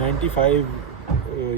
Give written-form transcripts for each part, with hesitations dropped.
95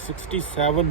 67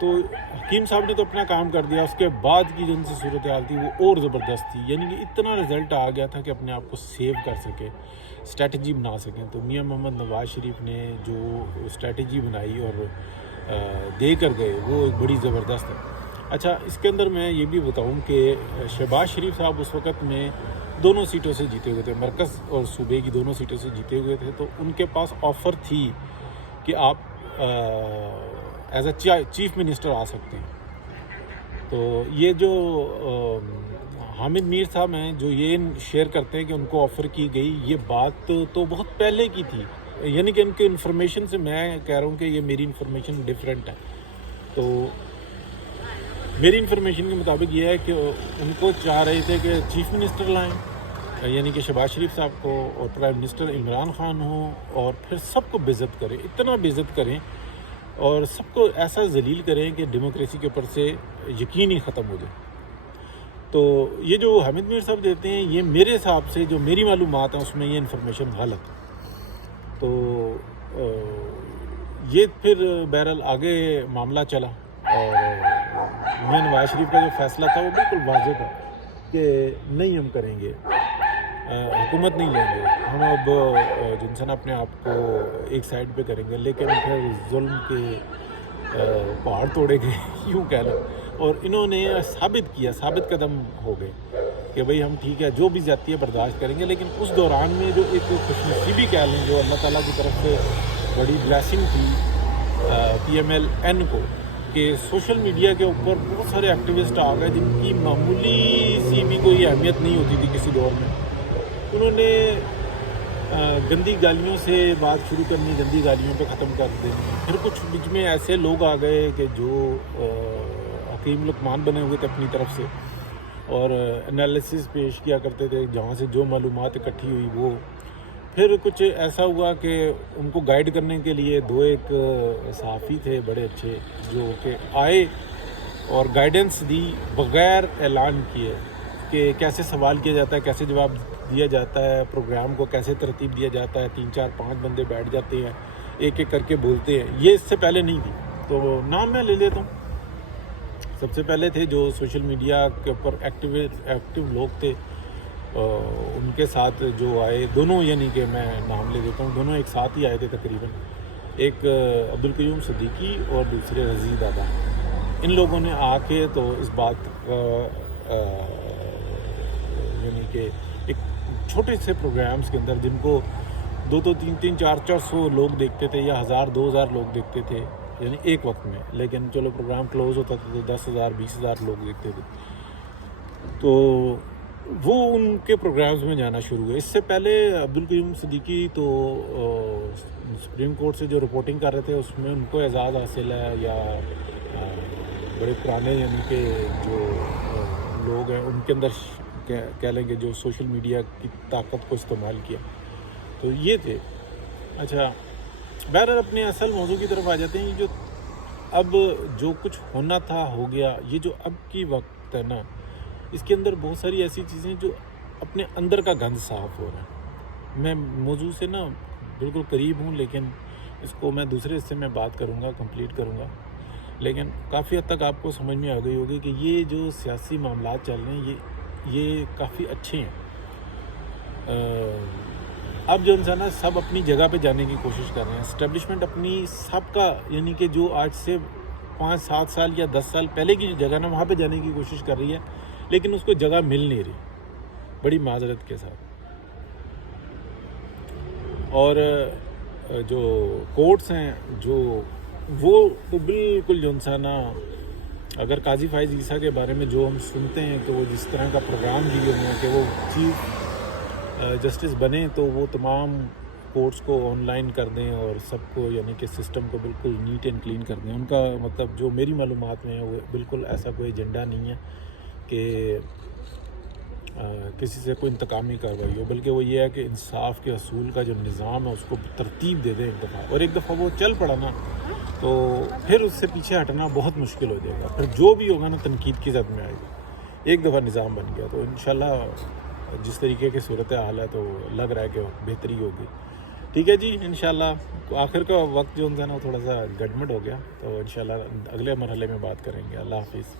تو حکیم صاحب نے تو اپنا کام کر دیا، اس کے بعد کی جو ان سے صورتحال تھی وہ اور زبردست تھی، یعنی کہ اتنا رزلٹ آ گیا تھا کہ اپنے آپ کو سیو کر سکے، اسٹریٹجی بنا سکیں. تو میاں محمد نواز شریف نے جو اسٹریٹجی بنائی اور دے کر گئے وہ ایک بڑی زبردست ہے. اچھا، اس کے اندر میں یہ بھی بتاؤں کہ شہباز شریف صاحب اس وقت میں دونوں سیٹوں سے جیتے ہوئے تھے، مرکز اور صوبے کی دونوں سیٹوں سے جیتے ہوئے تھے. تو ان کے پاس آفر تھی کہ آپ ایز اے چیف منسٹر آ سکتے ہیں. تو یہ جو حامد میر صاحب ہیں جو یہ شیئر کرتے ہیں کہ ان کو آفر کی گئی، یہ بات تو بہت پہلے کی تھی، یعنی کہ ان کے انفارمیشن سے میں کہہ رہا ہوں کہ یہ میری انفارمیشن ڈیفرنٹ ہے. تو میری انفارمیشن کے مطابق یہ ہے کہ ان کو چاہ رہے تھے کہ چیف منسٹر لائیں، یعنی کہ شہباز شریف صاحب کو، اور پرائم منسٹر عمران خان ہوں، اور پھر سب کو بےعزت کریں، اتنا بےعزت کریں اور سب کو ایسا ذلیل کریں کہ ڈیموکریسی کے اوپر سے یقین ہی ختم ہو جائے. تو یہ جو حامد میر صاحب دیتے ہیں، یہ میرے حساب سے جو میری معلومات ہیں اس میں یہ انفارمیشن غلط ہے. تو یہ پھر بہرحال آگے معاملہ چلا، اور میاں نواز شریف کا جو فیصلہ تھا وہ بالکل واضح تھا کہ نہیں ہم کریں گے، حکومت نہیں لیں گے ہم، اب جنسن اپنے آپ کو ایک سائڈ پہ کریں گے. لیکن پھر ظلم کے پہاڑ توڑے گئے یوں کہہ لو، اور انہوں نے ثابت قدم ہو گئے کہ بھئی ہم ٹھیک ہے جو بھی زیادتی ہے برداشت کریں گے. لیکن اس دوران میں جو ایک خوش نصیبی کہہ لیں، جو اللہ تعالیٰ کی طرف سے بڑی بلیسنگ تھی PMLN کو، کہ سوشل میڈیا کے اوپر بہت سارے ایکٹیوسٹ آ گئے جن کی معمولی سی بھی کوئی اہمیت نہیں ہوتی تھی کسی دور میں. انہوں نے گندی گالیوں سے بات شروع کرنی، گندی گالیوں پہ ختم کر دینی. پھر کچھ بیچ میں ایسے لوگ آ گئے کہ جو حکیم لقمان بنے ہوئے تھے اپنی طرف سے، اور انالیسس پیش کیا کرتے تھے جہاں سے جو معلومات اکٹھی ہوئی وہ. پھر کچھ ایسا ہوا کہ ان کو گائیڈ کرنے کے لیے ایک صحافی تھے بڑے اچھے، جو کہ آئے اور گائیڈنس دی بغیر اعلان کیے کہ کیسے سوال کیا جاتا ہے، کیسے جواب دیا جاتا ہے، پروگرام کو کیسے ترتیب دیا جاتا ہے. 3 4 5 بندے بیٹھ جاتے ہیں، ایک ایک کر کے بولتے ہیں. یہ اس سے پہلے نہیں تھی. تو نام میں لے لیتا ہوں. سب سے پہلے تھے جو سوشل میڈیا کے اوپر ایکٹیو لوگ تھے، ان کے ساتھ جو آئے دونوں، یعنی کہ میں نام لے دیتا ہوں، دونوں ایک ساتھ ہی آئے تھے تقریباً. ایک عبدالقیوم صدیقی اور دوسرے رضی دادا. ان لوگوں نے آ کے تو اس بات یعنی کہ ایک چھوٹے سے پروگرامز کے اندر جن کو 2 3 3 4 400 لوگ دیکھتے تھے، یا 1000 2000 لوگ دیکھتے تھے، یعنی ایک وقت میں. لیکن چلو پروگرام کلوز ہوتا تھا تو 10,000 20,000 لوگ دیکھتے تھے. تو وہ ان کے پروگرامز میں جانا شروع ہوئے. اس سے پہلے عبدالقیوم صدیقی تو سپریم کورٹ سے جو رپورٹنگ کر رہے تھے اس میں ان کو اعزاز حاصل ہے، یا بڑے پرانے یعنی کہ جو لوگ ہیں ان کے اندر کہہ لیں گے جو سوشل میڈیا کی طاقت کو استعمال کیا. تو یہ تھے. اچھا، بہرحال اپنے اصل موضوع کی طرف آ جاتے ہیں. اب جو کچھ ہونا تھا ہو گیا. یہ جو اب کی وقت ہے نا، اس کے اندر بہت ساری ایسی چیزیں جو اپنے اندر کا گند صاف ہو رہا ہے. میں موضوع سے نا بالکل قریب ہوں، لیکن اس کو میں دوسرے حصے میں بات کروں گا، کمپلیٹ کروں گا. لیکن کافی حد تک آپ کو سمجھ میں آ گئی ہوگی کہ یہ جو سیاسی معاملات چل رہے ہیں یہ کافی اچھے ہیں. اب جو انسان ہے سب اپنی جگہ پہ جانے کی کوشش کر رہے ہیں. اسٹیبلشمنٹ اپنی سب کا، یعنی کہ جو آج سے 5 7 سال یا 10 سال پہلے کی جو جگہ نا وہاں پہ جانے کی کوشش کر رہی ہے، لیکن اس کو جگہ مل نہیں رہی، بڑی معذرت کے ساتھ. اور جو کورٹس ہیں جو وہ تو بالکل جو انسان اگر قاضی فائز عیسیٰ کے بارے میں جو ہم سنتے ہیں کہ وہ جس طرح کا پروگرام لیے ہوئے ہیں کہ وہ چیف جسٹس بنے تو وہ تمام کورٹس کو آن لائن کر دیں اور سب کو، یعنی کہ سسٹم کو بالکل نیٹ اینڈ کلین کر دیں. ان کا مطلب جو میری معلومات میں ہے وہ بالکل ایسا کوئی ایجنڈا نہیں ہے کہ کسی سے کوئی انتقامی کارروائی ہو، بلکہ وہ یہ ہے کہ انصاف کے اصول کا جو نظام ہے اس کو ترتیب دے دیں ایک دفعہ. اور ایک دفعہ وہ چل پڑا نا تو پھر اس سے پیچھے ہٹنا بہت مشکل ہو جائے گا. پھر جو بھی ہوگا نا تنقید کی زد میں آئے گا. ایک دفعہ نظام بن گیا تو انشاءاللہ جس طریقے کی صورت حال ہے تو لگ رہا ہے کہ بہتری ہوگی. ٹھیک ہے جی، انشاءاللہ آخر کا وقت جو ہے نا وہ تھوڑا سا گڑبڑ ہو گیا، تو انشاءاللہ اگلے مرحلے میں بات کریں گے. اللہ حافظ.